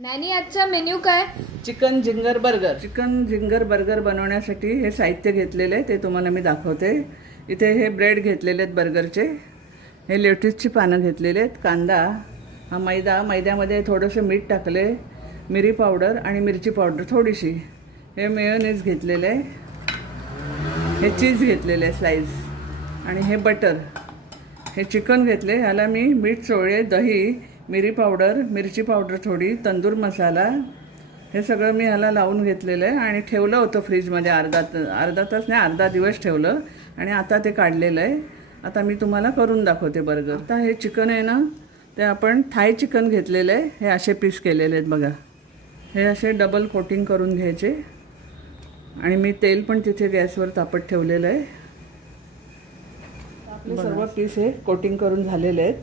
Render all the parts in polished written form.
नॅनी आजचा मेन्यू काय? Chicken ginger burger. Chicken ginger burger बनवण्यासाठी हे साहित्य घेतलेले आहे ते तुम्हाला मी दाखवते. इथे हे ब्रेड घेतलेले आहेत बर्गरचे, हे लेट्यूसची पानं घेतलेले आहेत, कांदा, हा मैद्यामध्ये थोडंसं मीठ टाकले, मिरी पावडर आणि मिरची पावडर थोडीशी, हे मेयोनीज घेतलेले आहे, हे चीज घेतलेले आहे स्लाइस, आणि हे बटर, हे चिकन घेतले, ह्याला मी मीठ चोळले, दही, मिरी पावडर, मिरची पावडर थोडी, तंदूर मसाला, हे सगळं मी ह्याला लावून घेतलेलं आहे आणि ठेवलं होतं फ्रीजमध्ये अर्धा तास नाही, अर्धा दिवस ठेवलं आणि आता ते काढलेलं आहे. आता मी तुम्हाला करून दाखवते बर्गर. आता हे चिकन आहे ना, ते आपण थाय चिकन घेतलेलं आहे, हे असे पीस केलेले आहेत बघा, हे असे डबल कोटिंग करून घ्यायचे आणि मी तेल पण तिथे गॅसवर तापत ठेवलेलं आहे. आपले सर्व पीस हे कोटिंग करून झालेले आहेत.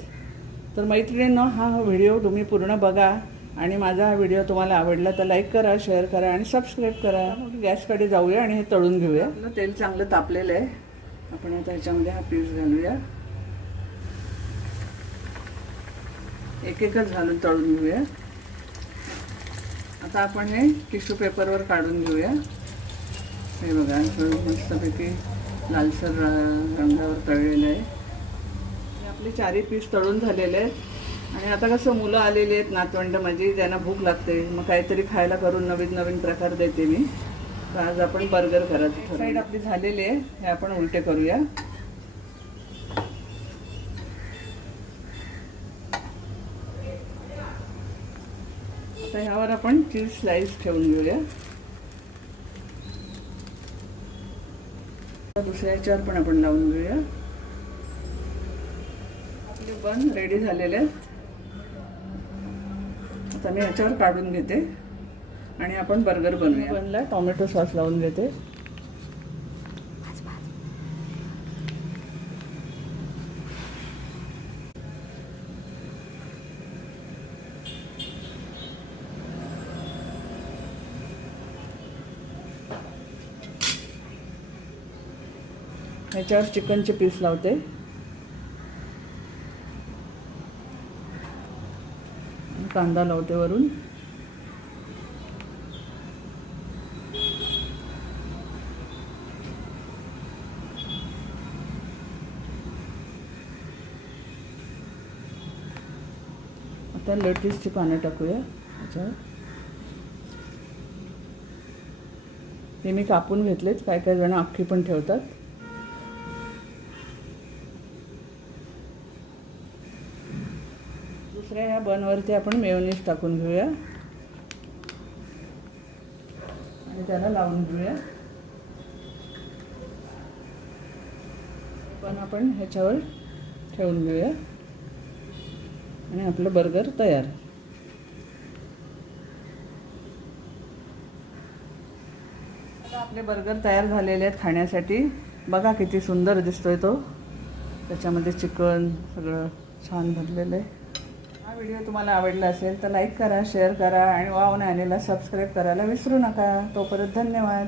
तर मैत्रिणींनो, हा व्हिडिओ तुम्ही पूर्ण बघा आणि माझा हा व्हिडिओ तुम्हाला आवडला तर लाईक करा, शेअर करा आणि सबस्क्राईब करा. गॅसकडे जाऊया आणि हे तळून घेऊया. आपलं तेल चांगलं तापलेलं आहे, आपण आता ह्याच्यामध्ये हा पीस घालूया, एक एकच घालून तळून घेऊया. आता आपण हे टिश्यू पेपरवर काढून घेऊया. हे बघा, मस्तपैकी लालसर रंगावर तळलेलं आहे. आपले चारही पीस तळून झालेले आहेत आणि आता कसं मुलं आलेली आहेत, नातवंड माझी, त्यांना भूक लागते, मग काहीतरी खायला करून नवीन नवीन प्रकार देते मी. तर आज आपण बर्गर करायचं. साईड आपली झालेली आहे, हे आपण उलटे करूया. आता ह्यावर आपण चीज स्लाइस ठेवून घेऊया. दुसऱ्या ह्याच्यावर पण आपण लावून घेऊया. आपले बन रेडी झालेले आहेत. आता मी ह्याच्यावर काढून घेते आणि आपण बर्गर बनवूया. बनला टोमॅटो सॉस लावून घेते. ह्याच्यावर चिकनचे पीस लावते. कांदा लावते वरून. आता लेट्यूसची पानं टाकूया ह्याच्यावर. ते मी कापून घेतलेत, काय काय जण अख्खी पण ठेवतात. दुसऱ्या ह्या बनवरती आपण मेयोनीज टाकून घेऊया आणि त्याला लावून घेऊया. पण आपण ह्याच्यावर ठेवून घेऊया आणि आपलं बर्गर तयार. आता आपले बर्गर तयार झालेले आहेत खाण्यासाठी. बघा किती सुंदर दिसतोय तो, त्याच्यामध्ये चिकन सगळं छान भरलेलं आहे. हा व्हिडिओ तुम्हाला आवडला असेल तर लाईक करा, शेअर करा आणि वाव नॅनीला सबस्क्राईब करायला विसरू नका. तोपर्यंत धन्यवाद.